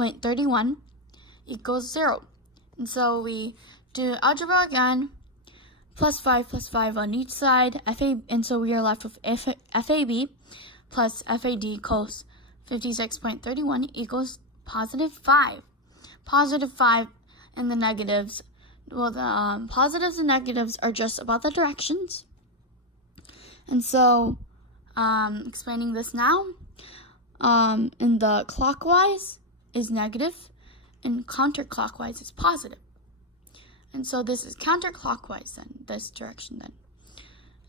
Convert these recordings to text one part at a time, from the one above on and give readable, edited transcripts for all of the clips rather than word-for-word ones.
56.31 equals 0. And so we do algebra again, plus 5 on each side, and so we are left with FAB plus FAD equals 56.31 equals positive 5. Positive 5 and the negatives, well, the positives and negatives are just about the directions. And so, explaining this now, in the clockwise is negative, and counterclockwise is positive. And so this is counterclockwise then, this direction then.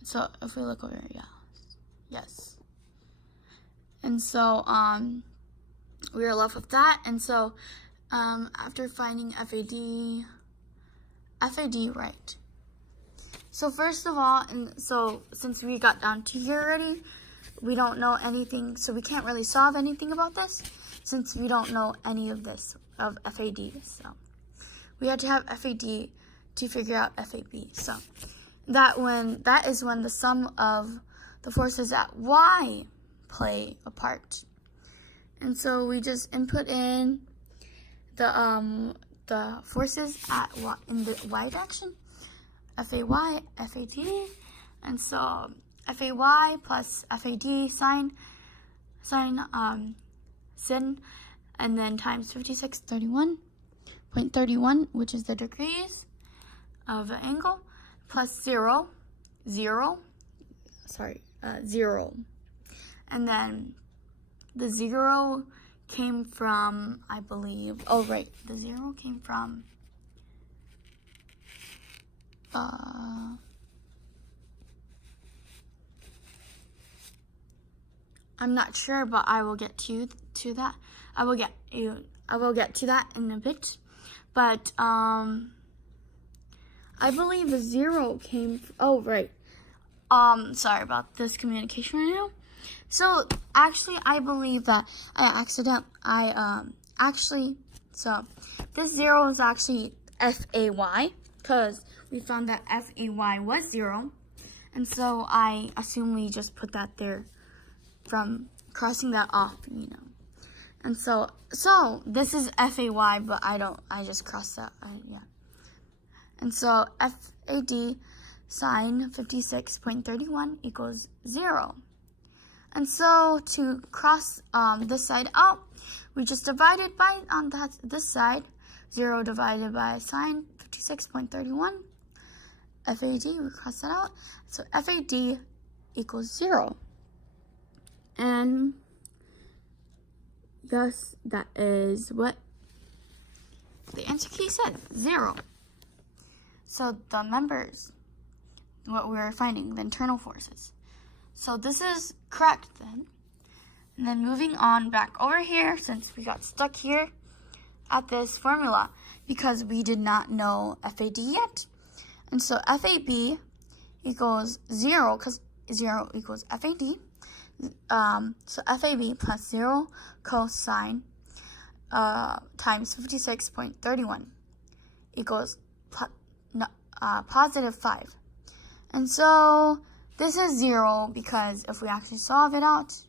So if we look over here, yes. And so we are left with that. And so after finding FAD, right. So first of all, and so since we got down to here already, we don't know anything, so we can't really solve anything about this since we don't know any of this, of FAD. So we had to have FAD to figure out FAB. So that is when the sum of the forces at Y play a part. And so we just input in the forces in the Y direction, FAY, FAD, and so FAY plus FAD sin, and then times 56.31, which is the degrees of the angle, plus 0. And then the 0 came from, I believe, the 0 came from, I'm not sure, but I will get to that. I will get to that in a bit. But I believe the 0 came. Sorry about this communication right now. So actually, I believe that so this 0 is actually FAY, because we found that FAY was 0, and so I assume we just put that there from crossing that off, And so this is FAY, but I just crossed that, yeah. And so FAD sine 56.31 equals 0. And so to cross this side out, we just divided by this side, 0 divided by sine 56.31. FAD, we cross that out. So FAD equals 0. And yes, that is what the answer key said, 0. So the members, what we were finding, the internal forces. So this is correct then. And then moving on back over here, since we got stuck here at this formula, because we did not know FAD yet. And so FAB equals 0, because 0 equals FAD. So FAB plus 0 cosine times 56.31 equals positive 5. And so this is 0 because if we actually solve it out,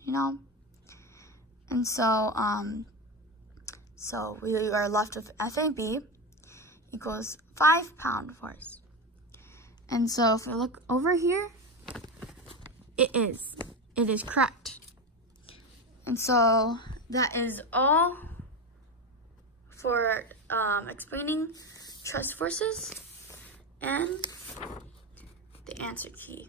And so so we are left with FAB equals 5 pound force. And so if we look over here, it is correct. And so that is all for explaining truss forces and the answer key.